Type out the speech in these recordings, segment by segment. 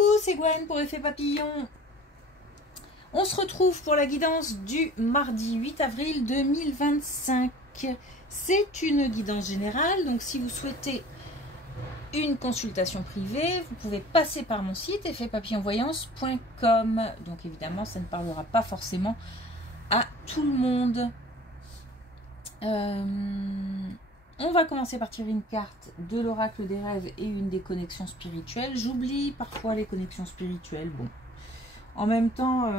Coucou, c'est Gwen pour Effet Papillon. On se retrouve pour la guidance du mardi 8 avril 2025. C'est une guidance générale, donc si vous souhaitez une consultation privée, vous pouvez passer par mon site effetpapillonvoyance.com. Donc évidemment, ça ne parlera pas forcément à tout le monde. On va commencer par tirer une carte de l'oracle des rêves et une des connexions spirituelles. J'oublie parfois les connexions spirituelles. Bon, en même temps,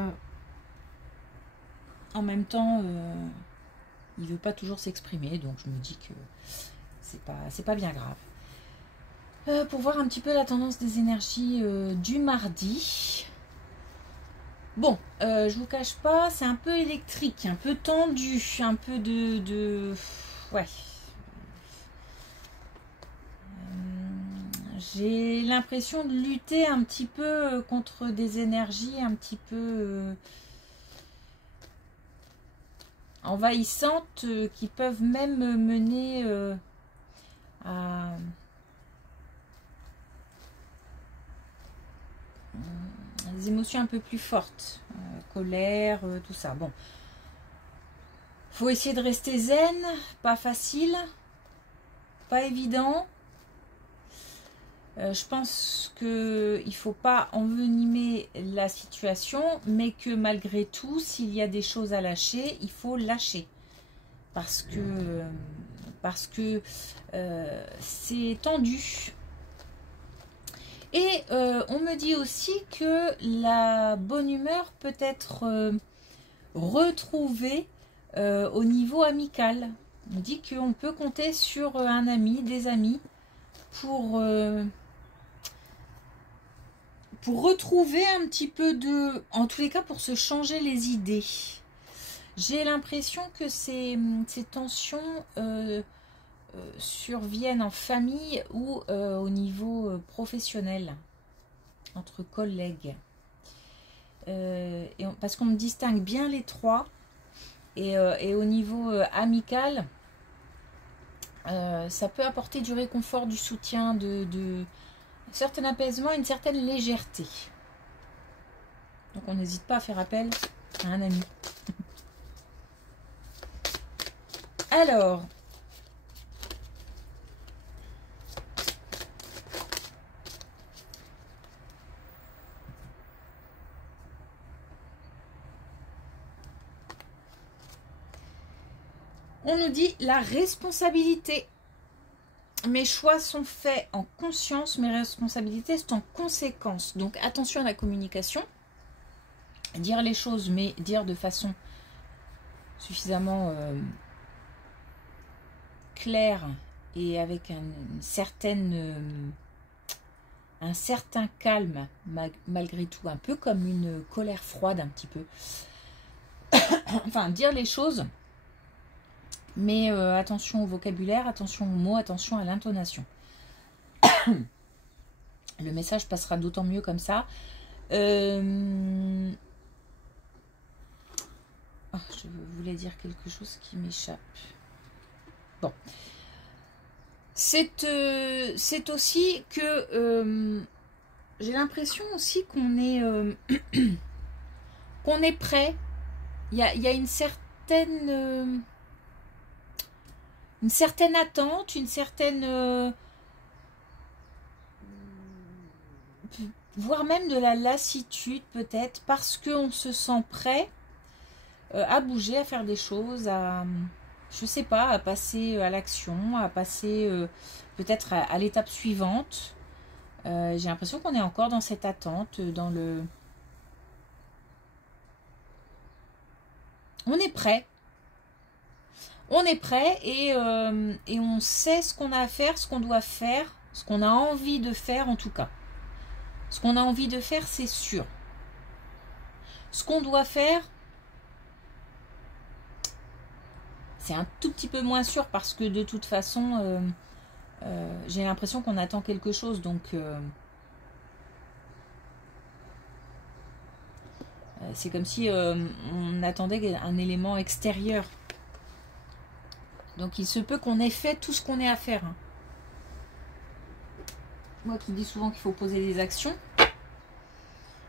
il veut pas toujours s'exprimer, donc je me dis que c'est pas bien grave. Pour voir un petit peu la tendance des énergies du mardi. Bon, je vous cache pas, c'est un peu électrique, un peu tendu, un peu ouais. J'ai l'impression de lutter un petit peu contre des énergies un petit peu envahissantes qui peuvent même mener à des émotions un peu plus fortes, colère, tout ça. Bon, faut essayer de rester zen, pas facile, pas évident. Je pense qu'il ne faut pas envenimer la situation, mais que malgré tout, s'il y a des choses à lâcher, il faut lâcher. Parce que c'est tendu. Et on me dit aussi que la bonne humeur peut être retrouvée au niveau amical. On me dit qu'on peut compter sur un ami, des amis, pour retrouver un petit peu en tous les cas, pour se changer les idées. J'ai l'impression que ces tensions surviennent en famille ou au niveau professionnel, entre collègues. Parce qu'on me distingue bien les trois. Et au niveau amical, ça peut apporter du réconfort, du soutien, un certain apaisement, une certaine légèreté. Donc on n'hésite pas à faire appel à un ami. Alors, on nous dit la responsabilité. Mes choix sont faits en conscience, mes responsabilités sont en conséquence. Donc attention à la communication. Dire les choses, mais dire de façon suffisamment claire et avec un certain calme, malgré tout. Un peu comme une colère froide, un petit peu. Enfin, dire les choses. Mais attention au vocabulaire, attention aux mots, attention à l'intonation. Le message passera d'autant mieux comme ça. Je voulais dire quelque chose qui m'échappe. Bon. C'est aussi que j'ai l'impression aussi qu'on est, qu'on est prêt. Il y a une certaine attente, une certaine voire même de la lassitude peut-être, parce qu'on se sent prêt à bouger, à faire des choses, je sais pas, à passer à l'action, à passer peut-être à l'étape suivante. J'ai l'impression qu'on est encore dans cette attente, on est prêt. On est prêt et on sait ce qu'on a à faire, ce qu'on doit faire, ce qu'on a envie de faire en tout cas. Ce qu'on a envie de faire, c'est sûr. Ce qu'on doit faire, c'est un tout petit peu moins sûr parce que de toute façon, j'ai l'impression qu'on attend quelque chose. Donc, c'est comme si on attendait un élément extérieur. Donc il se peut qu'on ait fait tout ce qu'on ait à faire. Moi qui dis souvent qu'il faut poser des actions.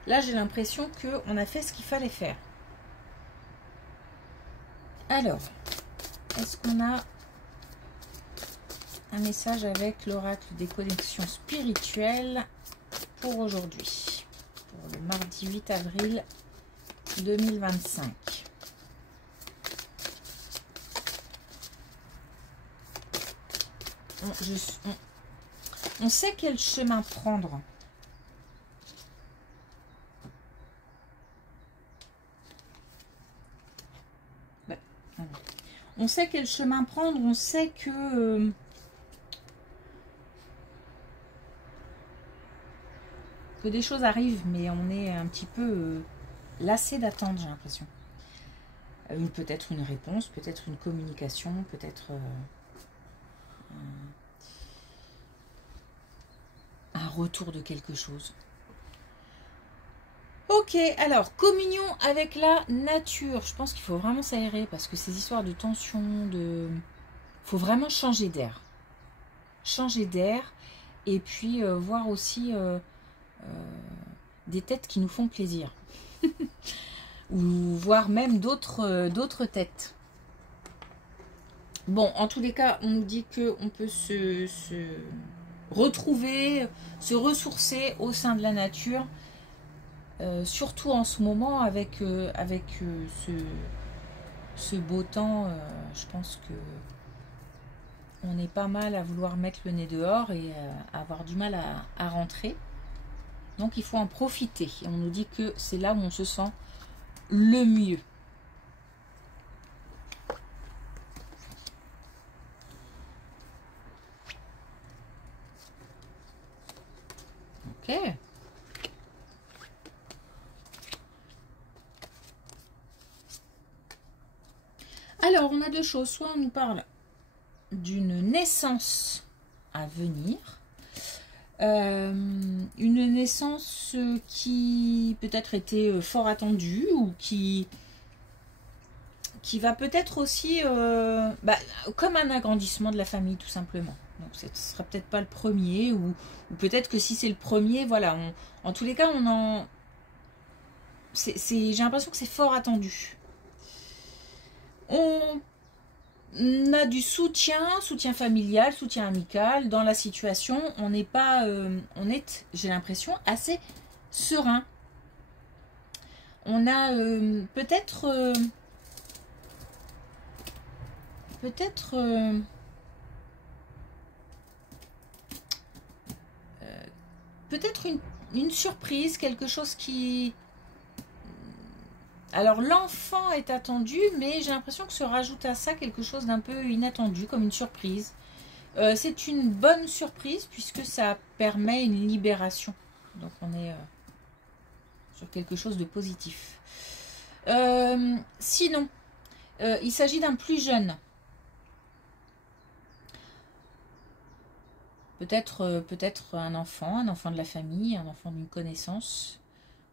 Là, j'ai l'impression qu'on a fait ce qu'il fallait faire. Alors, est-ce qu'on a un message avec l'oracle des connexions spirituelles pour aujourd'hui, pour le mardi 8 avril 2025. On sait quel chemin prendre. On sait quel chemin prendre, on sait que des choses arrivent, mais on est un petit peu lassé d'attendre, j'ai l'impression. Peut-être une réponse, peut-être une communication, peut-être un retour de quelque chose. Ok, alors, communion avec la nature. Je pense qu'il faut vraiment s'aérer parce que ces histoires de tension, faut vraiment changer d'air. Changer d'air et puis voir aussi des têtes qui nous font plaisir. Ou voir même d'autres têtes. Bon, en tous les cas, on nous dit qu'on peut se retrouver, se ressourcer au sein de la nature. Surtout en ce moment avec ce beau temps, je pense que on est pas mal à vouloir mettre le nez dehors et à avoir du mal à rentrer. Donc il faut en profiter. Et on nous dit que c'est là où on se sent le mieux. Ok. Alors, on a deux choses. Soit on nous parle d'une naissance à venir. Une naissance qui peut-être était fort attendue ou qui va peut-être aussi comme un agrandissement de la famille tout simplement. Donc ce ne sera peut-être pas le premier ou peut-être que si c'est le premier, voilà. En tous les cas, j'ai l'impression que c'est fort attendu. On a du soutien familial, soutien amical dans la situation. On n'est pas, on est, j'ai l'impression, assez serein. On a peut-être une surprise, quelque chose qui... Alors l'enfant est attendu, mais j'ai l'impression que se rajoute à ça quelque chose d'un peu inattendu, comme une surprise. C'est une bonne surprise puisque ça permet une libération. Donc on est sur quelque chose de positif. Sinon, il s'agit d'un plus jeune. Peut-être un enfant de la famille, un enfant d'une connaissance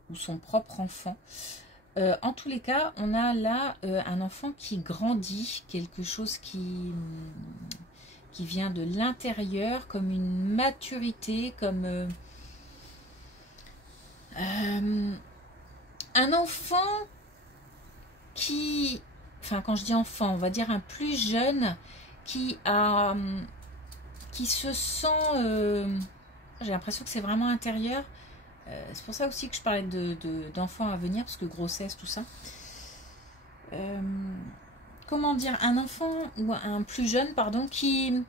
ou son propre enfant. En tous les cas, on a là un enfant qui grandit, quelque chose qui vient de l'intérieur, comme une maturité, comme un enfant qui, enfin quand je dis enfant, on va dire un plus jeune qui se sent, j'ai l'impression que c'est vraiment intérieur. C'est pour ça aussi que je parlais d'enfants à venir, parce que grossesse, tout ça. Comment dire, un enfant ou un plus jeune, pardon, qui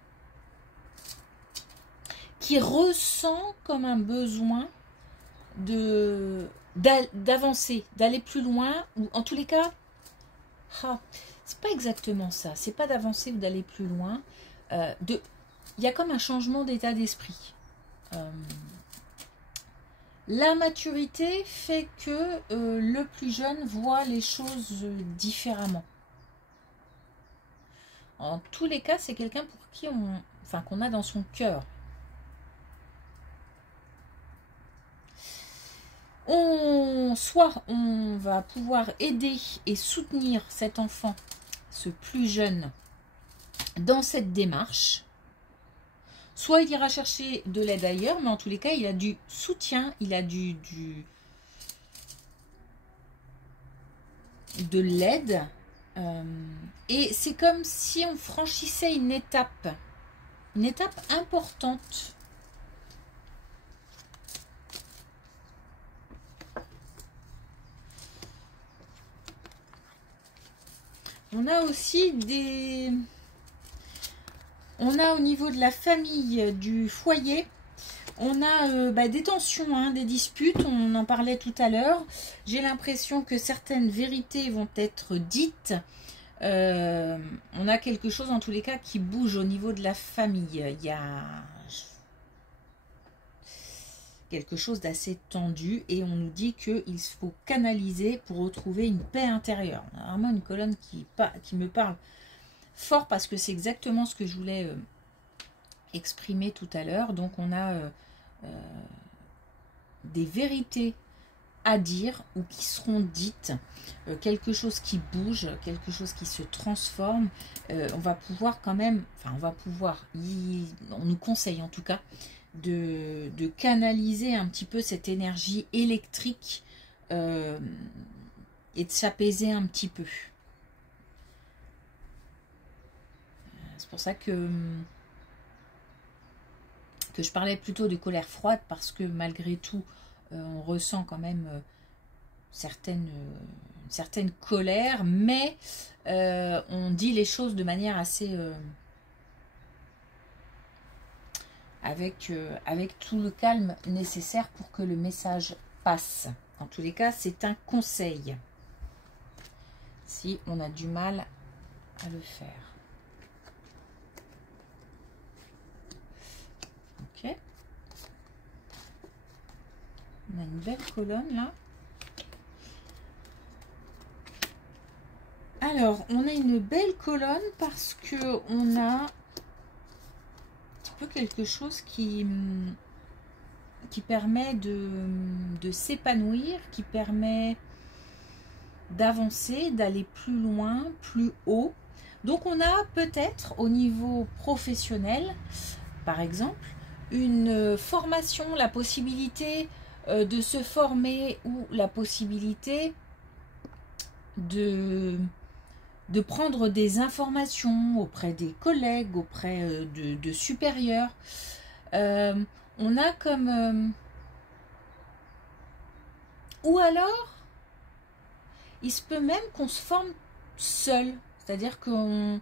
ressent comme un besoin d'avancer, d'aller plus loin, ou en tous les cas, c'est pas exactement ça, c'est pas d'avancer ou d'aller plus loin, il y a comme un changement d'état d'esprit. La maturité fait que le plus jeune voit les choses différemment. En tous les cas, c'est quelqu'un pour qui qu'on a dans son cœur. Soit on va pouvoir aider et soutenir cet enfant, ce plus jeune, dans cette démarche. Soit il ira chercher de l'aide ailleurs, mais en tous les cas, il a du soutien, il a du de l'aide. Et c'est comme si on franchissait une étape importante. On a aussi des... On a au niveau de la famille, du foyer, on a des tensions, hein, des disputes, on en parlait tout à l'heure. J'ai l'impression que certaines vérités vont être dites. On a quelque chose en tous les cas qui bouge au niveau de la famille. Il y a quelque chose d'assez tendu et on nous dit qu'il faut canaliser pour retrouver une paix intérieure. On a vraiment une colonne qui me parle fort parce que c'est exactement ce que je voulais exprimer tout à l'heure. Donc on a des vérités à dire ou qui seront dites, quelque chose qui bouge, quelque chose qui se transforme. On va pouvoir quand même, enfin on va pouvoir, on nous conseille en tout cas de canaliser un petit peu cette énergie électrique et de s'apaiser un petit peu. C'est pour ça que je parlais plutôt de colère froide, parce que malgré tout, on ressent quand même certaine colère, mais on dit les choses de manière assez... avec tout le calme nécessaire pour que le message passe. En tous les cas, c'est un conseil. Si on a du mal à le faire. Ok. On a une belle colonne là. Alors, on a une belle colonne parce que on a quelque chose qui permet de s'épanouir, qui permet d'avancer, d'aller plus loin, plus haut. Donc on a peut-être au niveau professionnel, par exemple, une formation, la possibilité de se former ou la possibilité de prendre des informations auprès des collègues, auprès de supérieurs. On a comme... ou alors, il se peut même qu'on se forme seul. C'est-à-dire qu'on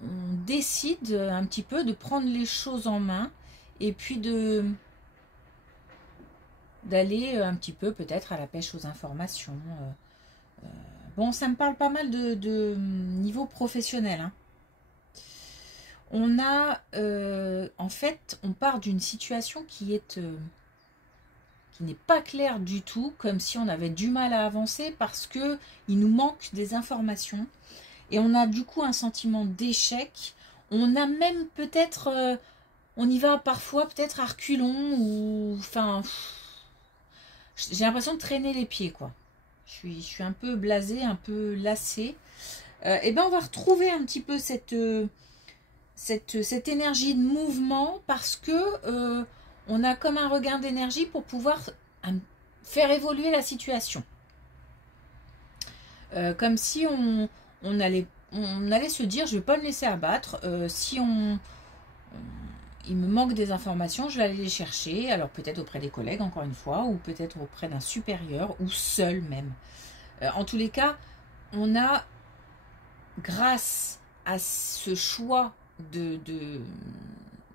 décide un petit peu de prendre les choses en main et puis d'aller un petit peu peut-être à la pêche aux informations. Bon, ça me parle pas mal de niveau professionnel. Hein. On a, en fait, on part d'une situation qui n'est pas claire du tout, comme si on avait du mal à avancer parce que il nous manque des informations. Et on a du coup un sentiment d'échec. On a même peut-être, on y va parfois peut-être à reculons ou, enfin, j'ai l'impression de traîner les pieds, quoi. Je suis un peu blasée, un peu lassée. Et ben on va retrouver un petit peu cette énergie de mouvement parce que on a comme un regain d'énergie pour pouvoir faire évoluer la situation. Comme si on allait se dire, je ne vais pas me laisser abattre. Si il me manque des informations, je vais aller les chercher. Alors peut-être auprès des collègues, encore une fois, ou peut-être auprès d'un supérieur, ou seul même. En tous les cas, on a, grâce à ce choix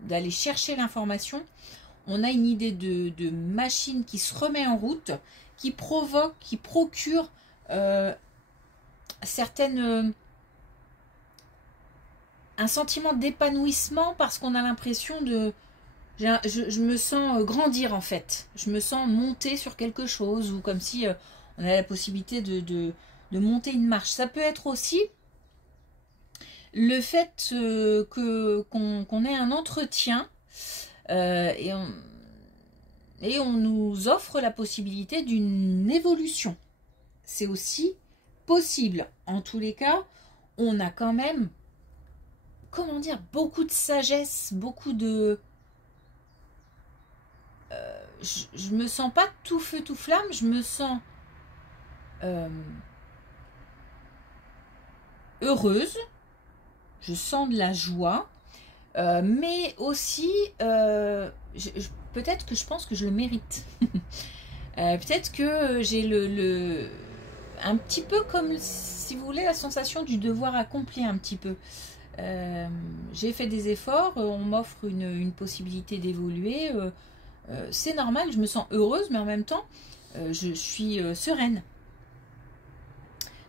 d'aller chercher l'information, on a une idée de machine qui se remet en route, qui provoque, qui procure un sentiment d'épanouissement parce qu'on a l'impression de... Je me sens grandir en fait. Je me sens monter sur quelque chose ou comme si on avait la possibilité de monter une marche. Ça peut être aussi le fait qu'on ait un entretien et on nous offre la possibilité d'une évolution. C'est aussi possible. En tous les cas, on a quand même, comment dire, beaucoup de sagesse, beaucoup de... je me sens pas tout feu tout flamme, je me sens heureuse, je sens de la joie, mais aussi, peut-être que je pense que je le mérite. Peut-être que j'ai un petit peu comme, si vous voulez, la sensation du devoir accompli un petit peu. J'ai fait des efforts, on m'offre une possibilité d'évoluer, c'est normal, je me sens heureuse, mais en même temps, je suis sereine.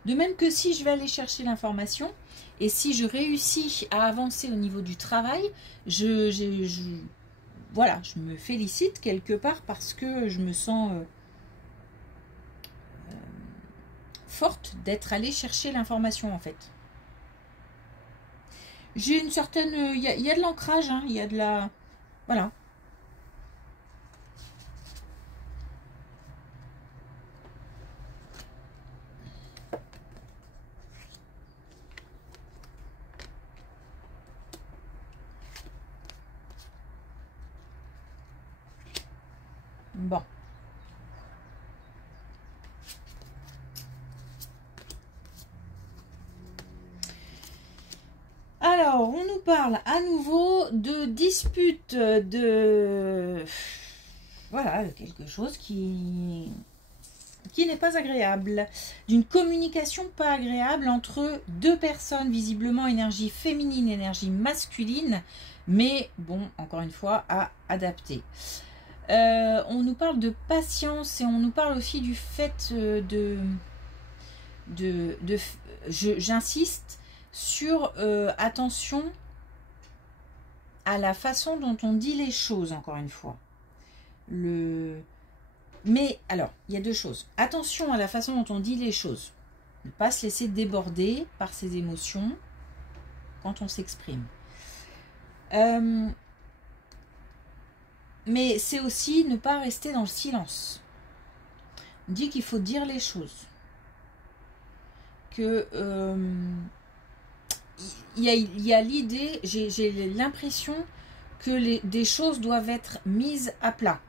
De même que si je vais aller chercher l'information, et si je réussis à avancer au niveau du travail, voilà, je me félicite quelque part parce que je me sens forte d'être allée chercher l'information en fait. J'ai une certaine... Il y a de l'ancrage, hein, il y a de la... Voilà. Bon. Alors, on nous parle à nouveau de dispute, de... Voilà, quelque chose qui n'est pas agréable. D'une communication pas agréable entre deux personnes, visiblement énergie féminine, énergie masculine, mais bon, encore une fois, à adapter. On nous parle de patience et on nous parle aussi du fait j'insiste sur attention à la façon dont on dit les choses, encore une fois. Mais alors, il y a deux choses. Attention à la façon dont on dit les choses. Ne pas se laisser déborder par ses émotions quand on s'exprime. Mais c'est aussi ne pas rester dans le silence. On dit qu'il faut dire les choses. Que il y a l'idée, j'ai l'impression que des choses doivent être mises à plat.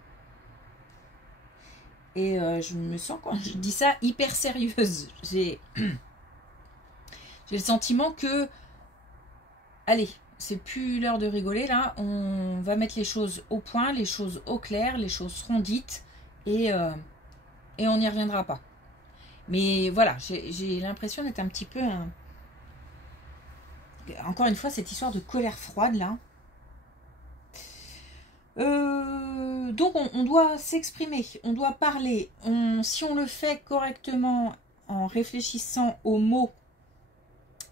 Et je me sens, quand je dis ça, hyper sérieuse. J'ai le sentiment que, allez, c'est plus l'heure de rigoler là, on va mettre les choses au point, les choses au clair, les choses seront dites et on n'y reviendra pas. Mais voilà, j'ai l'impression d'être un petit peu... Encore une fois, cette histoire de colère froide là. Donc on doit s'exprimer, on doit parler. Si on le fait correctement en réfléchissant aux mots,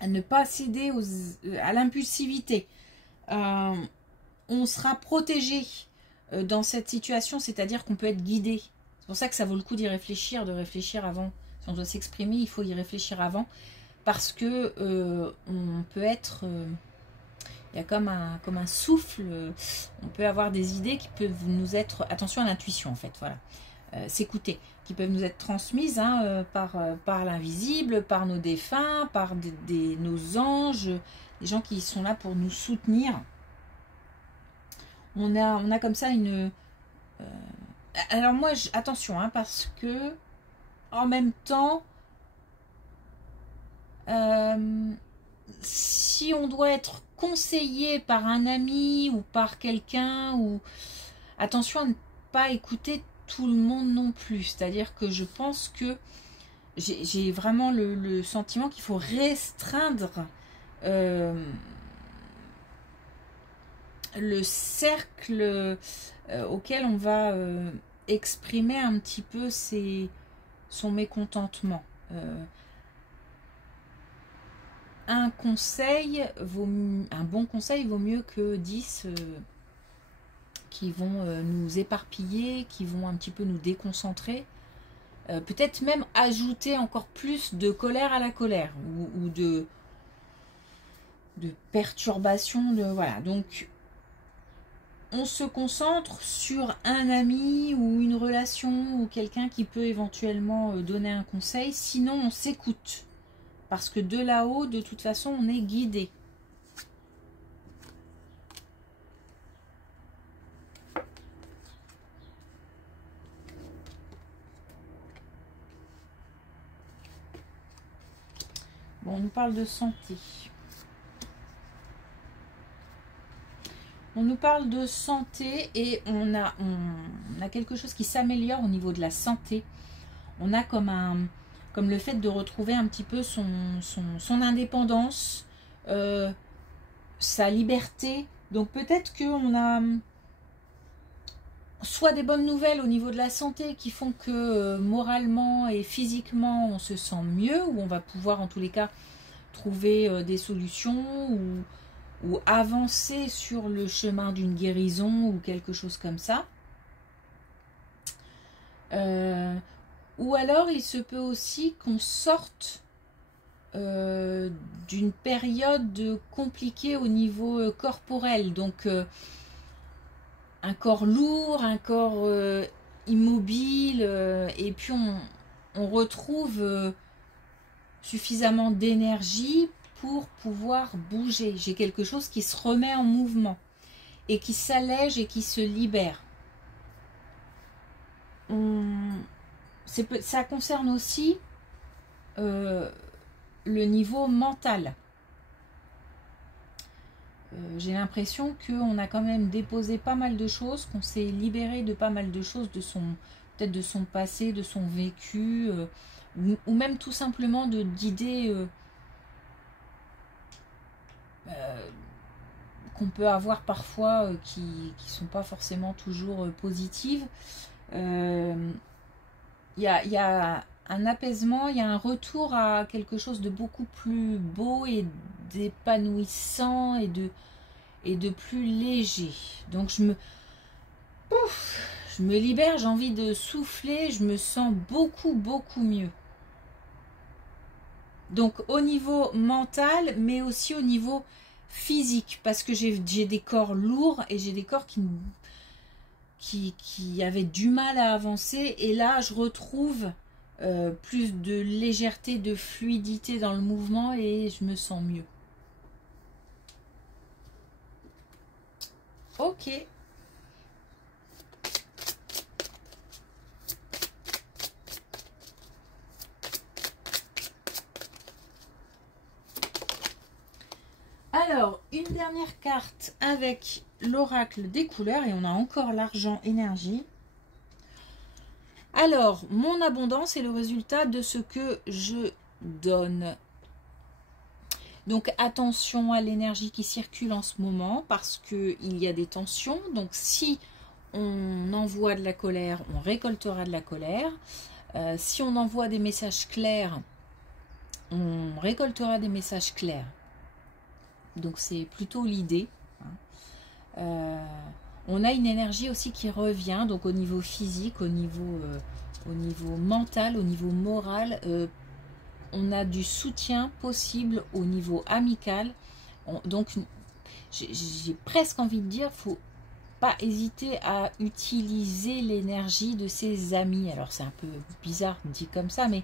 à ne pas céder à l'impulsivité, on sera protégé dans cette situation, c'est-à-dire qu'on peut être guidé. C'est pour ça que ça vaut le coup d'y réfléchir, de réfléchir avant. Si on doit s'exprimer, il faut y réfléchir avant, parce que on peut être... il y a comme un souffle, on peut avoir des idées qui peuvent nous être... Attention à l'intuition en fait, voilà. S'écouter, qui peuvent nous être transmises hein, par l'invisible, par nos défunts, par nos anges, des gens qui sont là pour nous soutenir. On a comme ça une... alors moi, attention, hein, parce que en même temps, si on doit être conseillé par un ami ou par quelqu'un, ou attention à ne pas écouter tout le monde non plus. C'est-à-dire que je pense que j'ai vraiment le sentiment qu'il faut restreindre le cercle auquel on va exprimer un petit peu son mécontentement. Un bon conseil vaut mieux que 10 qui vont nous éparpiller, qui vont un petit peu nous déconcentrer. Peut-être même ajouter encore plus de colère à la colère ou de perturbation. Voilà. Donc, on se concentre sur un ami ou une relation ou quelqu'un qui peut éventuellement donner un conseil. Sinon, on s'écoute. Parce que de là-haut, de toute façon, on est guidé. Bon, on nous parle de santé. On nous parle de santé et on a quelque chose qui s'améliore au niveau de la santé. On a comme le fait de retrouver un petit peu son indépendance, sa liberté. Donc peut-être qu'on a soit des bonnes nouvelles au niveau de la santé qui font que moralement et physiquement on se sent mieux, ou on va pouvoir en tous les cas trouver des solutions ou avancer sur le chemin d'une guérison ou quelque chose comme ça. Ou alors il se peut aussi qu'on sorte d'une période compliquée au niveau corporel, donc un corps lourd, un corps immobile, et puis on retrouve suffisamment d'énergie pour pouvoir bouger. J'ai quelque chose qui se remet en mouvement et qui s'allège et qui se libère. Ça concerne aussi le niveau mental. J'ai l'impression qu'on a quand même déposé pas mal de choses, qu'on s'est libéré de pas mal de choses, peut-être de son passé, de son vécu, ou même tout simplement d'idées qu'on peut avoir parfois qui ne sont pas forcément toujours positives. Il y a un apaisement, il y a un retour à quelque chose de beaucoup plus beau et d'épanouissant et de plus léger. Donc je me libère, j'ai envie de souffler, je me sens beaucoup mieux. Donc au niveau mental, mais aussi au niveau physique, parce que j'ai des corps lourds et j'ai des corps qui avaient du mal à avancer, et là je retrouve plus de légèreté, de fluidité dans le mouvement et je me sens mieux. Ok. Alors, une dernière carte avec l'oracle des couleurs et on a encore l'argent énergie. Alors, mon abondance est le résultat de ce que je donne. Donc, attention à l'énergie qui circule en ce moment parce qu'il y a des tensions. Donc, si on envoie de la colère, on récoltera de la colère. Si on envoie des messages clairs, on récoltera des messages clairs. Donc, c'est plutôt l'idée. On a une énergie aussi qui revient, donc au niveau physique, au niveau mental, au niveau moral. On a du soutien possible au niveau amical. Donc, j'ai presque envie de dire, faut pas hésiter à utiliser l'énergie de ses amis. Alors, c'est un peu bizarre dit comme ça, mais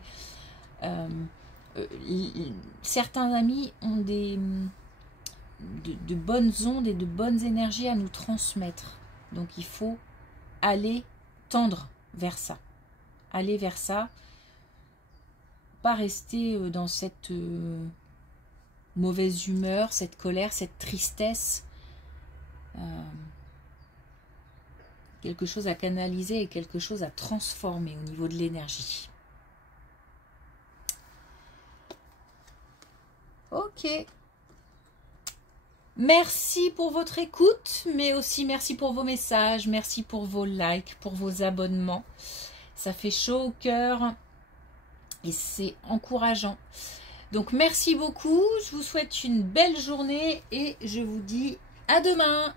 certains amis ont de bonnes ondes et de bonnes énergies à nous transmettre. Donc il faut aller tendre vers ça. Aller vers ça. Pas rester dans cette mauvaise humeur, cette colère, cette tristesse. Quelque chose à canaliser et quelque chose à transformer au niveau de l'énergie. Ok. Merci pour votre écoute, mais aussi merci pour vos messages, merci pour vos likes, pour vos abonnements. Ça fait chaud au cœur et c'est encourageant. Donc merci beaucoup, je vous souhaite une belle journée et je vous dis à demain.